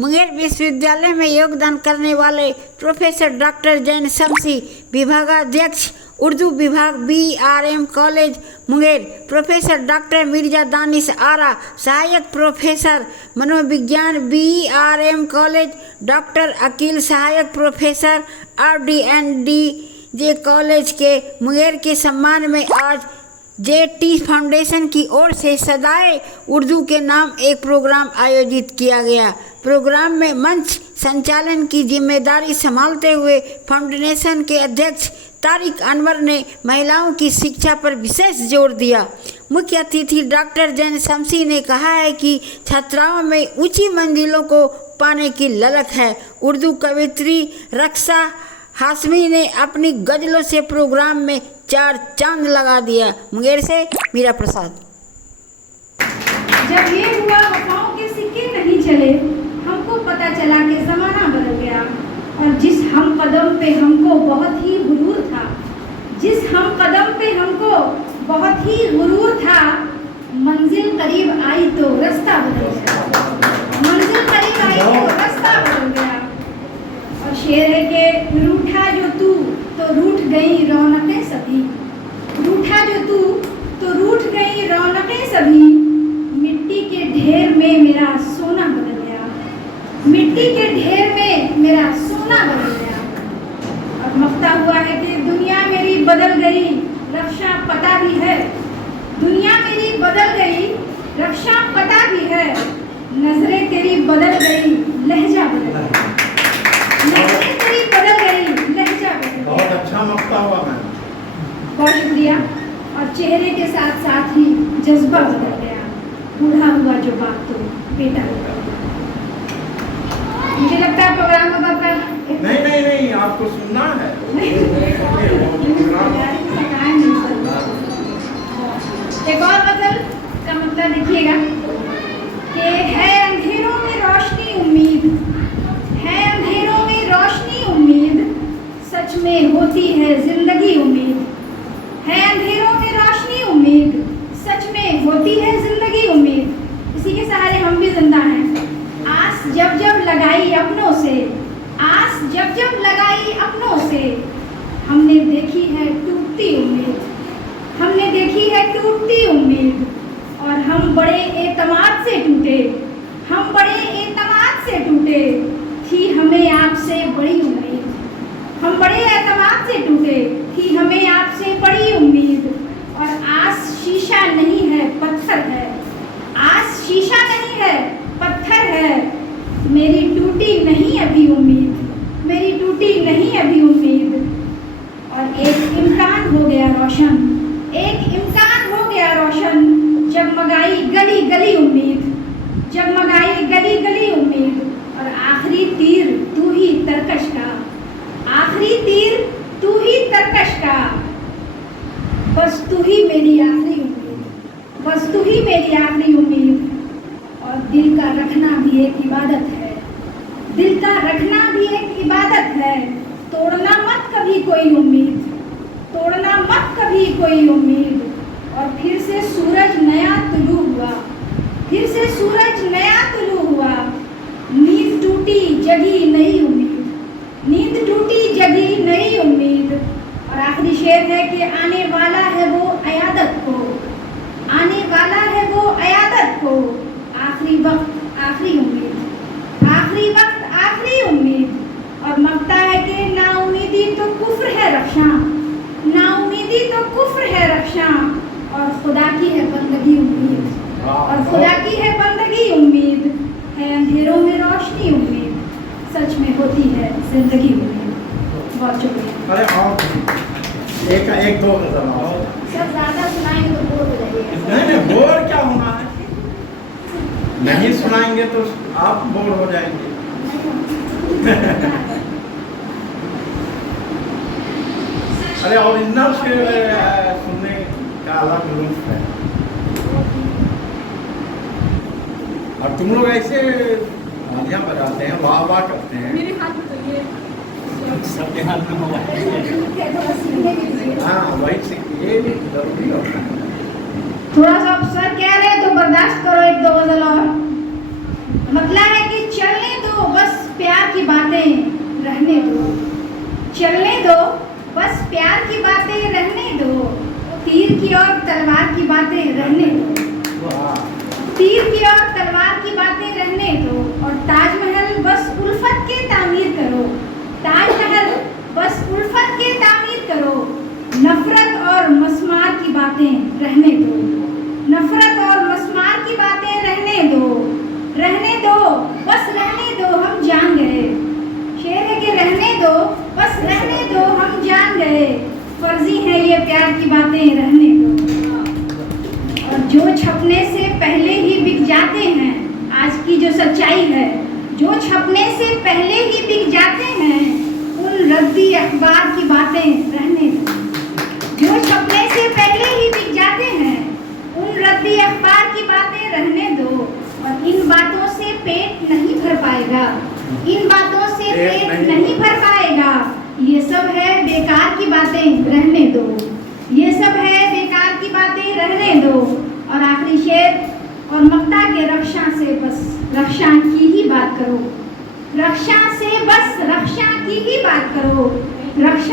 मुंगेर विश्वविद्यालय में योगदान करने वाले प्रोफेसर डॉक्टर जैन शमसी, विभागाध्यक्ष उर्दू विभाग BRM college Munger, professor doctor Mirza Danish Ara, सहायक प्रोफेसर मनोविज्ञान BRM कॉलेज, डॉक्टर अकील, सहायक प्रोफेसर RDNDJ कॉलेज के मुंगेर के सम्मान में आज JT फाउंडेशन की ओर से सदाए उर्दू के नाम एक प्रोग्राम आयोजित किया गया। प्रोग्राम में मंच संचालन की जिम्मेदारी संभालते हुए फाउंडेशन के अध्यक्ष तारिक अनवर ने महिलाओं की शिक्षा पर विशेष जोर दिया। मुख्य अतिथि डॉक्टर जैन शमसी ने कहा है कि छात्राओं में ऊंची मंजिलों को पाने की ललक है। उर्दू कवित्री रक्षा हाशमी ने अपनी गजलों से प्रोग्राम में 4 चांद लगा दिया। मुंगेर से मीरा प्रसाद। जब ये हुआ वफाओं के सिक्के नहीं चले, हमको पता चला कि ज़माना बदल गया। और जिस हम कदम पे हमको बहुत ही गुरूर था, जिस हम कदम पे हमको बहुत ही गुरूर था, मंजिल करीब आई तो रास्ता बदल गया। मंजिल करीब आई तो रास्ता बदल गया। और शेर है कि रूठा जो तू तो रूठ गई रौनकें सभी, रूठा जो तू तो रूठ गई रौनकें सभी, मिट्टी के ढेर में मेरा सोना बदल गया, मिट्टी के ढेर में मेरा सोना बदल गया। और मकता हुआ है कि दुनिया मेरी बदल गई, रक्षा पता भी है, दुनिया मेरी बदल गई, रक्षा पता भी है, नजरें तेरी बदल गई, लहजा बदल गया, नजरें तेरी बदल गई, लहजा बदल गया। बहुत अच्छा मकता हुआ मैम, बहुत शुक्रिया। और चेहरे के साथ साथ ही जज्बा बदल गया, बूढ़ा हुआ जो बाप तो बेटा हो गया। मुझे लगता है प्रोग्राम अब आपका नहीं आपको सुनना है। एक और गजल का मतलब देखिएगा कि है अंधेरों में रोशनी उम्मीद, है अंधेरों में रोशनी उम्मीद, सच में होती है जिंदगी उम्मीद, है अंधेरों में रोशनी उम्मीद, सच में होती है जिंदगी उम्मीद। इसी के सहारे हम भी जिंदा हैं। आस जब जब लगाई अपनों से, आस जब जब लगाई अपनों से, हमने देखी है टूटती उम्मीद, हमने देखी है टूटती उम्मीद। और हम बड़े एतमाद से टूटे, हम बड़े एतमाद से टूटे, थी हमें आपसे बड़ी उम्मीद, हम बड़े एतमाद से टूटे, थी हमें आपसे बड़ी उम्मीद। और आस शीशा नहीं है पत्थर है, आस शीशा नहीं है पत्थर है, मेरी टूटी नहीं अभी उम्मीद, मेरी टूटी नहीं अभी उम्मीद। और एक इम्कान हो गया रोशन, एक इम्कान हो गया रोशन, जगमगाई गली गली उम्मीद, जगमगाई गली गली उम्मीद। और आखिरी तीर तू ही तरकश का, आखिरी तीर तू ही तरकश का, बस तू ही मेरी आखिरी उम्मीद, बस तू ही मेरी आखिरी उम्मीद। और दिल का रखना भी एक इबादत है, दिल का रखना भी एक इबादत है, तोड़ना मत कभी कोई उम्मीद, तोड़ना मत कभी कोई उम्मीद। और फिर से सूरज नया तुलू हुआ, फिर से सूरज नया तुलू हुआ, नींद टूटी जगी नई उम्मीद, नींद टूटी जगी नई उम्मीद। और आखिरी शेर है कि आने वाला है वो अयादत को, आने वाला है वो अयादत को, आखिरी वक्त आखिरी उम्मीद, आखिरी वक्त आखिरी उम्मीद। और मकता है कि नाउमीदी तो कुफ्र है रक्षा, नाउमीदी तो कुफ्र है रक्षा, और खुदा की है बंदगी उम्मीद, और खुदा की है बंदगी उम्मीद। है अंधेरों में रोशनी उम्मीद, सच में होती है जिंदगी उम्मीद। बहुत शुक्रिया। अरे और एक दो सर ज़्यादा सुनाएंगे तो बोर हो जाइए। नहीं बोर क्या होना है, नहीं सुनाएंगे तो आप बोर हो जाएंगे। अरे ओरिजिनल शेर सुनने का अलग लुत्फ है। और तुम लोग ऐसे तालियां बजाते हैं, वाह वाह करते हैं। मेरे हाथ में तो ये सबके हाथ में मोबाइल। हाँ वही ये भी जरूरी होता है। थोड़ा सा सर कह रहे तो बर्दाश्त करो, एक दो गजल और। मतलब है कि चलने दो की बातें रहने दो, चलने दो बस प्यार की बातें रहने दो, तीर की और तलवार की बातें रहने दो, तीर की और तलवार की बातें रहने दो, और ताजमहल बस उल्फत के तामीर करो, ताजमहल बस उल्फत के तामीर करो, नफरत और मस्मार की बातें रहने दो, नफरत और मस्मार की बातें रहने दो, रहने दो बस रहने दो हम जान गए, शेर है कि रहने दो बस रहने दो हम जान गए, फर्जी है ये प्यार की बातें रहने दो, और जो छपने से पहले ही बिक जाते हैं, आज की जो सच्चाई है, जो छपने से पहले ही बिक जाते हैं, उन रद्दी अखबार की बातें रहने दो, जो छपने से पहले ही बिक जाते हैं, उन रद्दी अखबार की बातें रहने दो, और इन बातों से पेट नहीं भर पाएगा, इन बातों से पेट नहीं भर पाएगा, ये सब है बेकार की बातें रहने दो, ये सब है बेकार की बातें रहने दो, और आखिरी शेर, और मक्ता के रक्षा से बस रक्षा की ही बात करो, रक्षा से बस रक्षा की ही बात करो, रक्षा